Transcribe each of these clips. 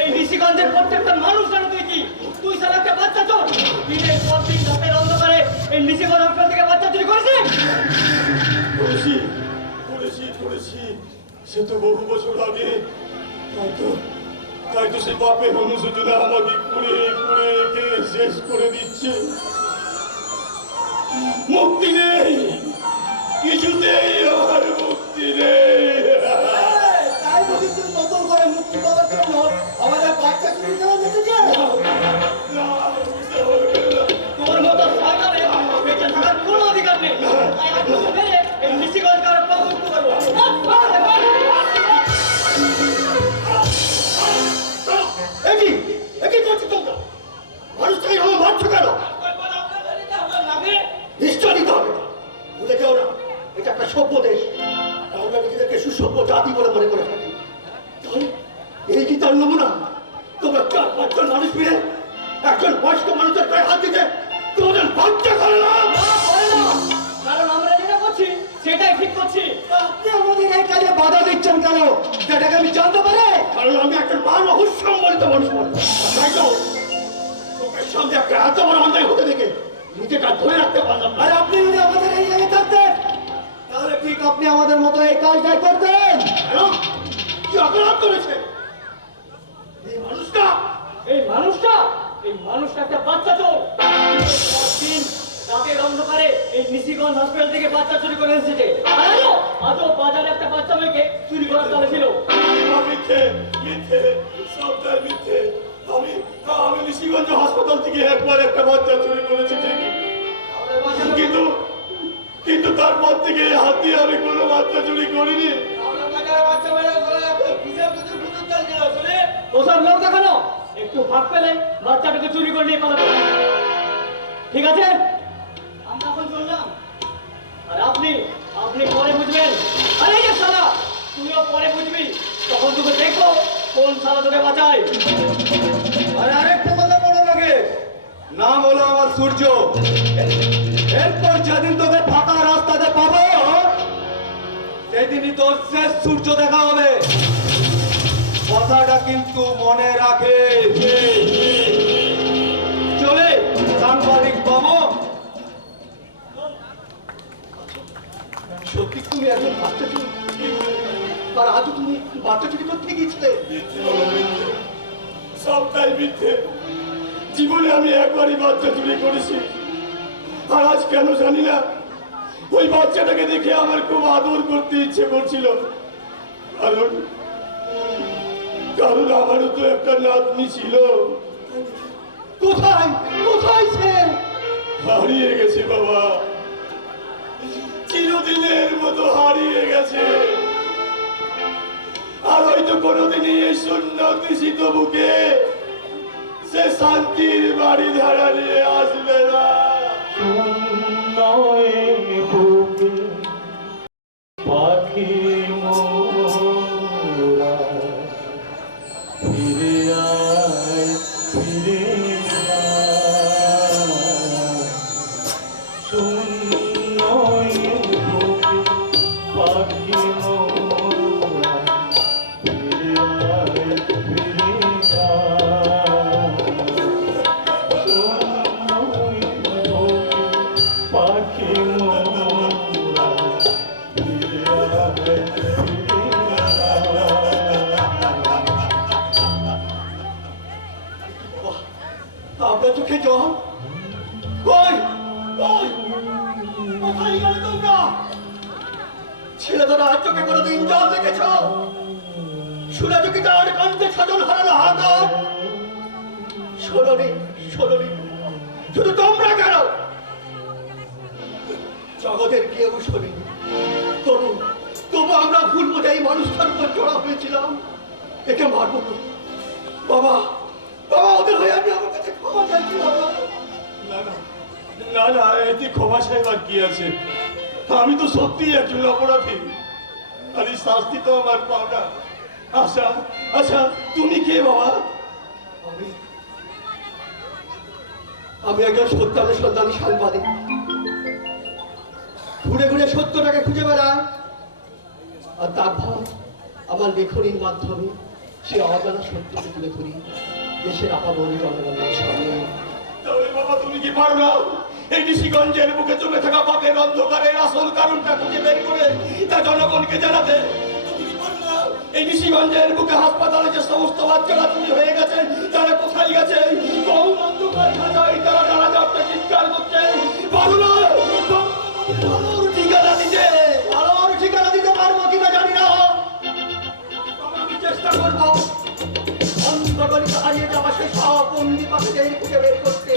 এই ঋষিগঞ্জের প্রত্যেকটা মানুষ জানো তুই কি? তুই সারা একটা বাচ্চা চোর। দিনের পর দিন রাতের অন্ধকারে এই ঋষিগঞ্জ হাসপাতাল থেকে বাচ্চা চুরি করেছিস। করেছি সে তো বহু বছর আগে। তাই তো সে বাপের অনুশোচনা আমাকে কুড়ে শেষ করে দিচ্ছে। মুক্তি নেই, কিছুতেই আমার মুক্তি নেই। তাই বলি তুই নতুন করে মুক্তি পাওয়ার জন্য আমাদের বাচ্চা চুরি করা যেতে চায়? তোর মতো শয়তানে বেঁচে থাকার কোনো অধিকার নেই। তাই আজ তোকে মেরে এই ঋষিগঞ্জকে আর মুক্ত করবো। একই করছি তোমরা, মানুষটাকে এভাবে মারছো কেন? নিশ্চয় নিতে হবে না, ভুলে যেও না এটা একটা সভ্য দেশ। আমরা নিজেদেরকে সুসভ্য জাতি বলে মনে করে থাকি। তাহলে এই কি তার নমুনা? তোমরা 4-5 জন মানুষ মিলে একজন বয়স্ক মানুষের গায়ে হাত দিতে তোমাদের বাচ্চা করে না? কারণ আমরা যেটা করছি সেটাই ঠিক করছি। আপনি আমাদের এই কাজে বাধা দিচ্ছেন কেন? যেটাকে আমি জানতে পারি? কারণ আমি একটা মানুষ সম্বলিত মানুষ বলি। তাই তো চোখের সামনে একটা এত বড় অন্যায় হতে দেখে নিজেটা ধরে রাখতে পারলাম। আর আপনি যদি আমাদের এই জায়গায় থাকতেন তাহলে ঠিক আপনি আমাদের মতো এই কাজটাই করতেন। কি অপরাধ করেছে এই মানুষটা? এই মানুষটা একটা বাচ্চা চোর। দিন রাতের অন্ধকারে এই ঋষিগঞ্জ হাসপাতাল থেকে বাচ্চা চুরি করে এসেছে। আজও বাজারে একটা বাচ্চা মেয়েকে চুরি করার তালে ছিল। মিথ্যে, সবটাই মিথ্যে। আমি ঋষিগঞ্জ হাসপাতাল থেকে একবার একটা বাচ্চা চুরি করেছি ঠিকই, কিন্তু তারপর থেকে হাত দিয়ে আমি কোনো বাচ্চা চুরি করিনি। ওসব লোক দেখানো একটু ফাঁক পেলে বাচ্চাটাকে চুরি করে নিয়ে পালাবে। ঠিক আছে, আমরা এখন চললাম। আর আপনি পরে বুঝবেন। আরে এই যে শালা, তুইও পরে বুঝবি। তখন তোকে দেখবো কোন শালা তোকে বাঁচায়। আর আরেকটা কথা মনে রাখে, নাম হলো আমার সূর্য। এরপর যেদিন তোকে ফাঁকা রাস্তাতে পাবো সেদিনই তোর শেষ সূর্য দেখা হবে। কথাটা কিন্তু মনে রাখে। চলে সাংবাদিক বাবু। সত্যি তুমি একজন বাচ্চা চুরি, আর আজও তুমি বাচ্চা চুরি করতে গিয়েছিলে? সবটাই মিথ্যে। জীবনে আমি একবারই বাচ্চা চুরি করেছি, আর আজ কেন জানি না ওই বাচ্চাটাকে দেখে আমার খুব আদর করতে ইচ্ছে করছিল। কারণ আমারও তো একটা নাতনি ছিল। কোথায় সে? হারিয়ে গেছে বাবা, চিরদিনের মতো হারিয়ে গেছে। আর হয়তো কোনোদিনই এই শূন্য কৃষিত বুকে সে শান্তির বাড়ি ধারা নিয়ে আসবে না। পাখি মোরা ফিরে আয়, ফিরে শূন্য পাখি মোরা ফিরে আয়, ফিরে পাখি আপনার চোখে জল? কোথায় গেলে তোমরা? ছেলেদের আর চোখে কোনোদিন জল দেখেছ? শুনেছ কি তার কান্তে সাজন হারানো হাত? শোনি, শুধু তোমরা কেন, জগতের কেউ শোনি। তবু আমরা ভুল বোঝা এই মানুষটার উপর জড়া হয়েছিলাম। একে মারবো বাবা, ওদের হয়ে আমি আমার কাছে ক্ষমা চাইছি বাবা। না, এতে ক্ষমা চাইবার কি আছে? আমি তো সত্যিই একজন অপরাধী, আর এই শাস্তি তো আমার পাওনা। আচ্ছা তুমি কে বাবা? আমি একজন সন্ধানী সাংবাদিক। ঘুরে সত্যটাকে খুঁজে বেড়ায়, আর তারপর আমার লেখনীর মাধ্যমে সে অজানা সত্যকে তুলে ধরি দেশের আপামর জনগণের সামনে। তাহলে বাবা তুমি কি পারো না এই ঋষিগঞ্জের বুকে জমে থাকা পাপের অন্ধকারের আসল কারণটা খুঁজে বের করে তা জনগণকে জানাতে? তুমি কি পারো না এই ঋষিগঞ্জের বুকে হাসপাতালে যে সমস্ত বাচ্চারা চুরি হয়ে গেছে তারা কোথায় গেছে? কোন অন্ধকার খাঁচায় তারা নানা চাপটা চিৎকার করছে? পারো না ভালোর ঠিকানা দিতে? ভালোর ঠিকানা দিতে পারবো কিনা জানি না, তবে আমি চেষ্টা করবো। অন্ধকারিতে হারিয়ে যাওয়া সেই সব বন্দি পাখিদের খুঁজে বের করতে।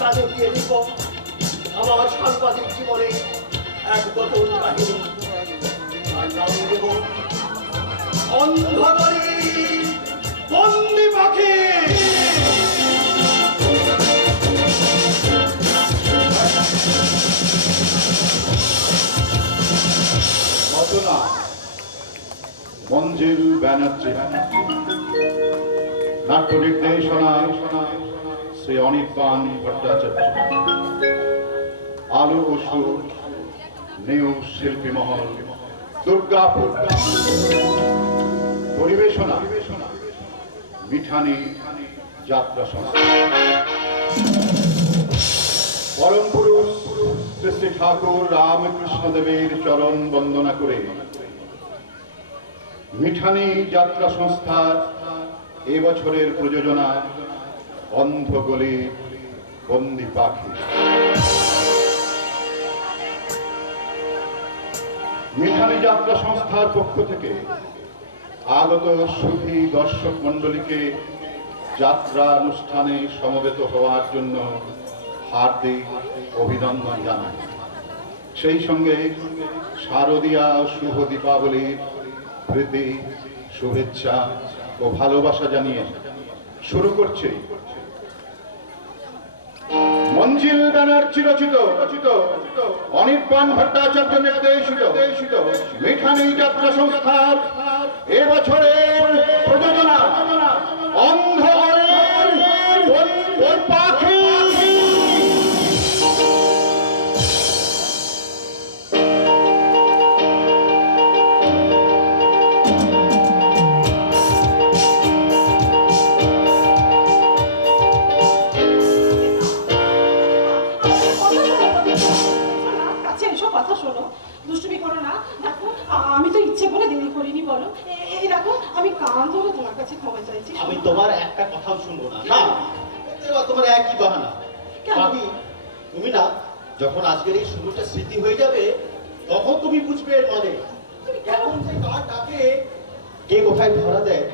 তাদের দিয়ে দিব আমার সাংবাদিক জীবনে এক নতুন কাহিনী, আর নাম দেব অন্ধকারী বন্দি পাখি। রচনা মঞ্জুরু ব্যানার্জি, নাট্য নির্দেশনা শ্রী অনির্বাণ ভট্টাচার্য, আলো ও সুর নিউজ শিল্পী মহল দুর্গাপুর, পরিবেশনা মিঠানি যাত্রা সংস্থা। পরম পুরুষ শ্রী শ্রী ঠাকুর রামকৃষ্ণ দেবের চরণ বন্দনা করে মিঠানি যাত্রা সংস্থার এবছরের প্রযোজনা অন্ধগলি বন্দি পাখি। মিঠানি যাত্রা সংস্থার পক্ষ থেকে আগত সুধী দর্শক মণ্ডলীকে যাত্রা অনুষ্ঠানে সমবেত হওয়ার জন্য হার্দিক অভিনন্দন জানাই। সেই সঙ্গে শারদীয়া শুভ দীপাবলির প্রীতি শুভেচ্ছা ও ভালোবাসা জানিয়ে শুরু করছে মঞ্জিল ব্যানার্জি রচিত অনির্বাণ ভট্টাচার্য নির্দেশিত মিঠানি যাত্রা সংস্থার এবছরের প্রযোজনা অন্ধকারের বন্দি পাখি। কাছে এসব কথা শোনো, দুষ্টুমি করো না। দেখো আমি তো ইচ্ছে করে দেরি করিনি, বলো। এই দেখো আমি কান ধরে তোমার কাছে ক্ষমা চাইছি। আমি তোমার একটা কথাও শুনবো না। না, এবার তোমার একই বাহানা। কেন? তুমি না যখন আজকের এই শুরুটা স্মৃতি হয়ে যাবে তখন তুমি বুঝবে এর মানে। তুমি এখন যে কার ডাকে কে কোথায় ধরা দেয়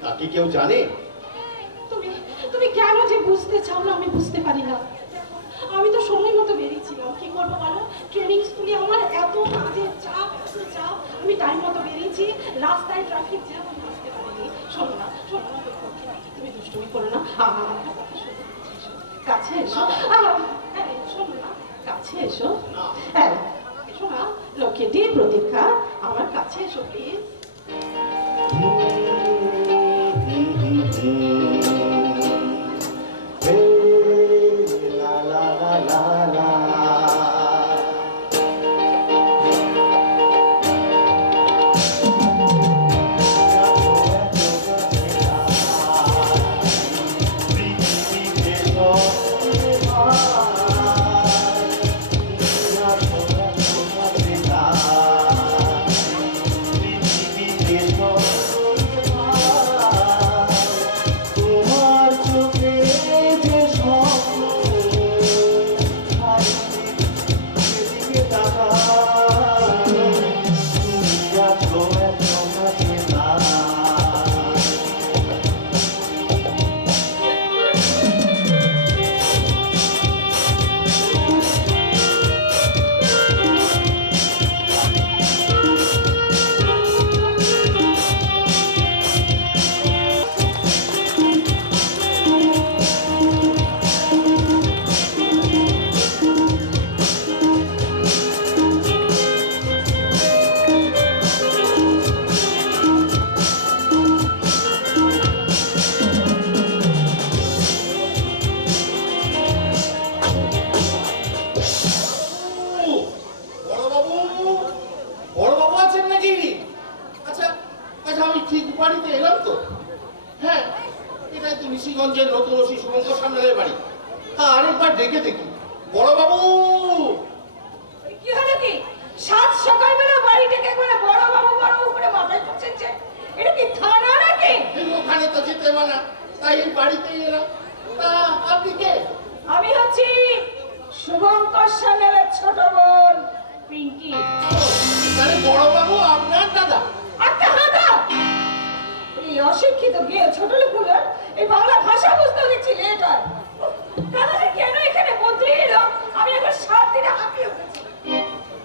তা কি কেউ জানে? তুমি তুমি কেন যে বুঝতে চাও না আমি বুঝতে পারি না। আমি তো সময় মতো বেরিয়েছিলাম, কি করবো বলো? ট্রেনিং স্কুলে আমার এত কাজের চাপ, আমি টাইম মতো বেরিয়েছি, রাস্তায় ট্রাফিক জ্যাম, আমি বুঝতে পারিনি। শোনো না, তুমি দুষ্টুমি করো না, আমার একটা কথা শোনো, কাছে এসো। হ্যাঁ, শোনো না, কাছে এসো। হ্যাঁ, এসো না, লক্ষ্মীটি প্রতীক্ষা, আমার কাছে এসো প্লিজ। ঠিক বাড়িতে এলাম তো? হ্যাঁ, এটাই তো নিশিগঞ্জের নতুন ওসি শুভঙ্কর সামনের বাড়ি। আরেকবার ডেকে দেখি। বড় বাবু! কি হলো কি? সাত সকালবেলা বাড়ি থেকে একবারে বড় বাবু করে মাথায় তুলছেন যে এটা কি থানা নাকি? এই ওখানে তো যেতে মানা, তাই এই বাড়িতেই এলাম। তা আপনি কে? আমি হচ্ছি শুভঙ্কর সামনের ছোট বোন পিঙ্কি। তাহলে বড় বাবু আপনার দাদা? একটা হাতা এই অশিক্ষিত গিয়ে ছোট লোকগুলোর এই বাংলা ভাষা বুঝতে হচ্ছে লেট হয়। দাদাজি কেন এখানে মন্ত্রী এলো আমি একবার 7 দিনে হাঁপিয়ে উঠেছি।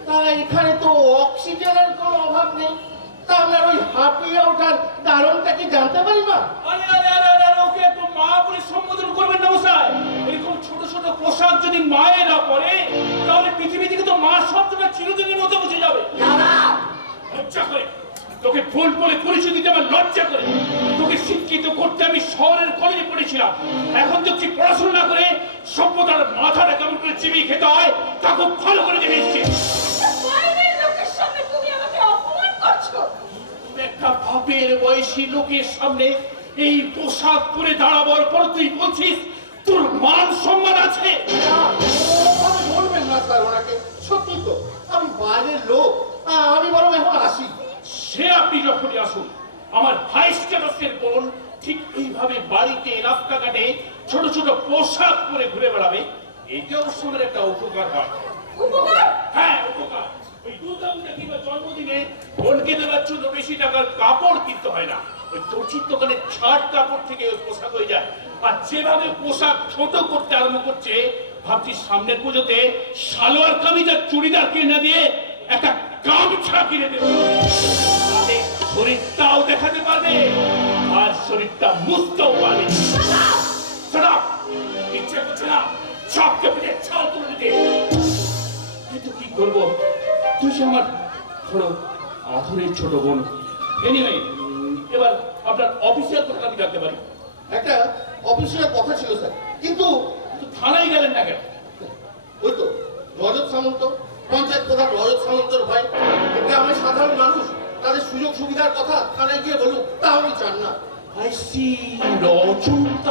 তা এখানে তো অক্সিজেনের কোনো অভাব নেই। তা আপনার ওই হাঁপিয়ে ওঠার কারণটা কি জানতে পারি না? ওকে তো মা বলে সম্বোধন করবেন না মশাই। এরকম ছোট ছোট পোশাক যদি মায়েরা পরে তাহলে পৃথিবী থেকে তো মা শব্দটা চিরদিনের মতো বুঝে যাবে। দাদা লজ্জা করে তোকে ফুল বলে পরিচয় দিতে আমার লজ্জা করে। তোকে শিক্ষিত করতে আমি শহরের কলেজে পড়েছিলাম, এখন দেখছি পড়াশোনা না করে সভ্যতার মাথাটা কেমন করে চিবিয়ে খেতে হয় তা খুব ভালো করে জেনে এসছি। বাইরের লোকের সামনে তুমি আমাকে অপমান করছো। একটা বাপের বয়সী লোকের সামনে এই পোশাক পরে দাঁড়াবার পর তুই বলছিস তোর মান সম্মান আছে? ওভাবে বলবেন না স্যার ওনাকে। সত্যি তো আমি বাইরের লোক। আমি বরং এখন আসি। সে আপনি যখনই আসুন, আমার ভাইস চ্যান্সেলর বোন ঠিক এইভাবে বাড়িতে রাস্তাঘাটে ছোট ছোট পোশাক পরে ঘুরে বেড়াবে, এটা অবশ্য আমার একটা উপকার হয়। উপকার? হ্যাঁ উপকার। ওই দুর্গাপূজা কিংবা জন্মদিনে বোনকে দেওয়ার জন্য বেশি টাকার কাপড় কিনতে হয় না, ওই দর্জির দোকানে ছাট কাপড় থেকে ওই পোশাক হয়ে যায়। আর যেভাবে পোশাক ছোট করতে আরম্ভ করছে, ভাবছি সামনের পুজোতে সালোয়ার কামিজ আর চুড়িদার কিনে দিয়ে একটা গামছা কিনে দেবো, তাতে শরীরটাও দেখাতে পারবে আর শরীরটা মুছতেও পারবে। Shut up! ইচ্ছে করছে না সবকে পিঠে ছাল তুলে দিতে। কিন্তু কি করবো, তুই সে আমার ধরো আধুনিক ছোট বোন। এনিওয়ে, এবার আপনার অফিসিয়াল কথা আমি জানতে পারি। একটা অফিসিয়াল কথা ছিল স্যার, কিন্তু তো থানায় গেলেন না কেন? ওই তো রজত সামন্ত, পঞ্চায়েত প্রধান রজত সামন্তর ভাই গ্রামের সাধারণ মানুষ তাদের সুযোগ সুবিধার কথা থানায় গিয়ে বলুক, তা আমি চান না। I see, Rajat